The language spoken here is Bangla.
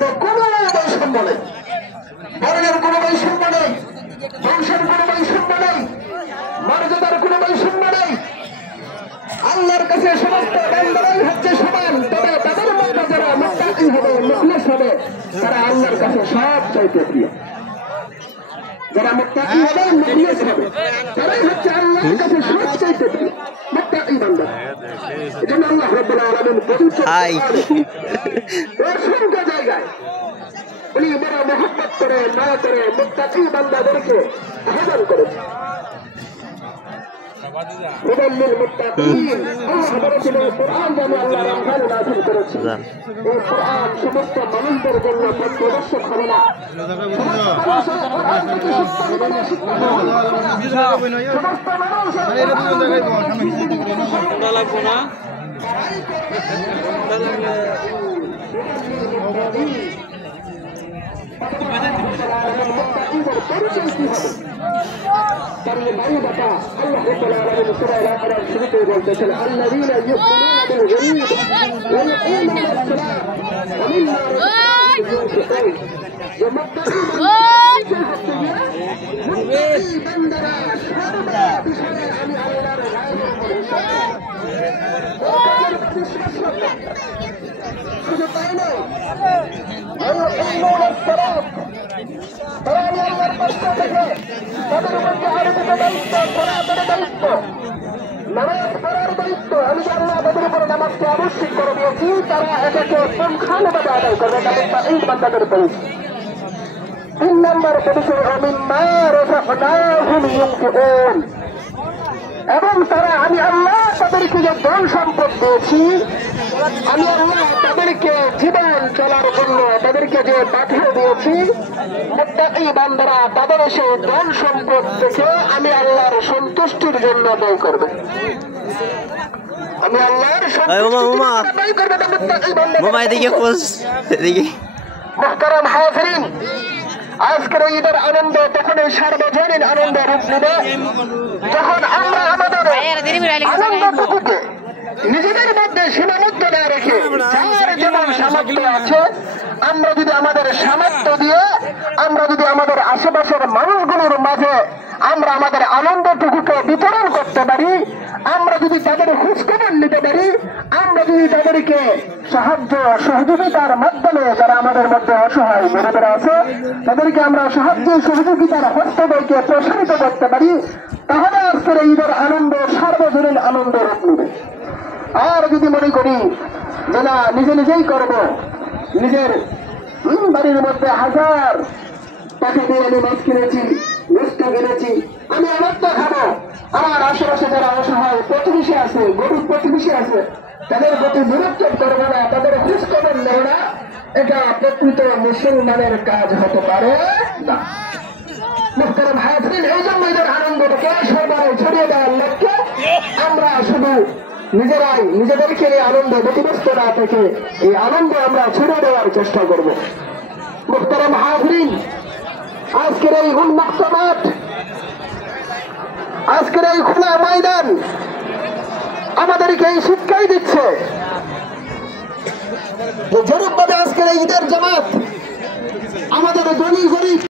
মধ্যে কোনো বৈষম্য নেই, বর্ণের কোনো বৈষম্য নেই, বংশের কোনো বৈষম্য নেই, মর্যাদার কোনো বৈষম্য নেই। আল্লাহর কাছে সমস্ত বান্দারাই হচ্ছে সমান, তবে তাদের মধ্যে যারা মুত্তাকি হবে, মুখলিস হবে, তারা আল্লাহর কাছে সব চাইতে প্রিয়। যারা মুত্তাকি হবে, মুখলিস হবে, তারাই হচ্ছে আল্লাহর কাছে সব চাইতে প্রিয় মুত্তাকি বান্দা। এজন্য আল্লাহ রাব্বুল আলামিন পবিত্র অসংখ্য জায়গায় উনি বড় মহব্বত করে মায়া করে মুত্তাকি বান্দাদেরকে আহ্বান করেছেন। সমস্ত মানুষদের জন্য প্রদর্শক হবে না, الذين يؤمنون بالغيب ويقيمون الصلاة ومما رزقناهم ينفقون ويقيمون الصلاة তারা আল্লাহর পক্ষ থেকে তাদের মধ্যে আরো দুটো দায়িত্ব, পড়ার দায়িত্ব, নামাজ পড়ার দায়িত্ব। আমি আল্লাহ তাদের উপরে নামাজকে আবশ্যক করে দিয়েছি, তারা এটাকে পুঙ্খানুভাবে আদায় করবে, তাদের এই বান্দাদের দায়িত্ব। 3 নম্বর পরিচয় মিম্মা রাযাকনাহুম ইউনফিকুন, এবং তারা আমি আল্লাহ তাদেরকে যে ধন সম্পদ দিয়েছি, আমি আল্লাহ তাদেরকে জীবন চলার জন্য তাদেরকে যে পাঠিয়ে দিয়েছি, মুত্তাকি বান্দারা তাদের সেই ধন সম্পদ থেকে আমি আল্লাহর সন্তুষ্টির জন্য ব্যয় করবে। আমি আল্লাহর ব্যয় করবে মুত্তাকি বান্দারা। মুহতারাম হাজিরিন, আজকের ঈদের আনন্দ তখন এই সার্বজনীন আনন্দ রূপ নেবে যখন আমরা আমাদের আনন্দটুকুকে নিজেদের মধ্যে সীমাবদ্ধ না রেখে যার যেমন সামর্থ্য আছে, আমরা যদি আমাদের সামর্থ্য দিয়ে আমরা যদি আমাদের আশেপাশের মানুষগুলোর মাঝে আমরা আমাদের আনন্দটুকুকে বিতরণ করতে পারি, আমরা যদি তাদের খোঁজখবর নিতে পারি, আমরা যদি তাদেরকে সাহায্য সহযোগিতার মাধ্যমে যারা আমাদের মধ্যে অসহায় গরিবেরা আছে তাদেরকে আমরা সাহায্য সহযোগিতার হস্তদয়কে প্রসারিত করতে পারি, তাহলে আজকের ঈদের আনন্দ সার্বজনীন আনন্দ রূপ নেবে। আর যদি মনে করি যে না নিজে নিজেই করব, নিজের বাড়ির মধ্যে 1000 টাকা দিয়ে আমি মাছ কিনেছি, গোস্ত কিনেছি, আমি আমারটা খাবো, আমার আশেপাশে যারা অসহায় প্রতিবেশী আছে, গরিব প্রতিবেশী আছে, তাদের প্রতি নিরুত্তর করবো না, তাদের খোঁজ খবর নেব না, এটা প্রকৃত মুসলমানের কাজ হতে পারে না। মুহতারাম হাজিরিন, এই জন্য এদের আনন্দটাকে সবাই ছড়িয়ে দেওয়ার লক্ষ্যে আমরা শুধু নিজেরাই নিজেদেরকে এই আনন্দ ব্যতিব্যস্ত না থেকে এই আনন্দ আমরা ছড়িয়ে দেওয়ার চেষ্টা করব। মুহতারাম হাজিরিন, আজকের এই উন্মুক্ত মাঠ, আজকের এই খোলা ময়দান আমাদেরকে এই শিক্ষাই দিচ্ছে যে যেরূপভাবে আজকের এই ঈদের জামাত আমাদের ধনী গরিব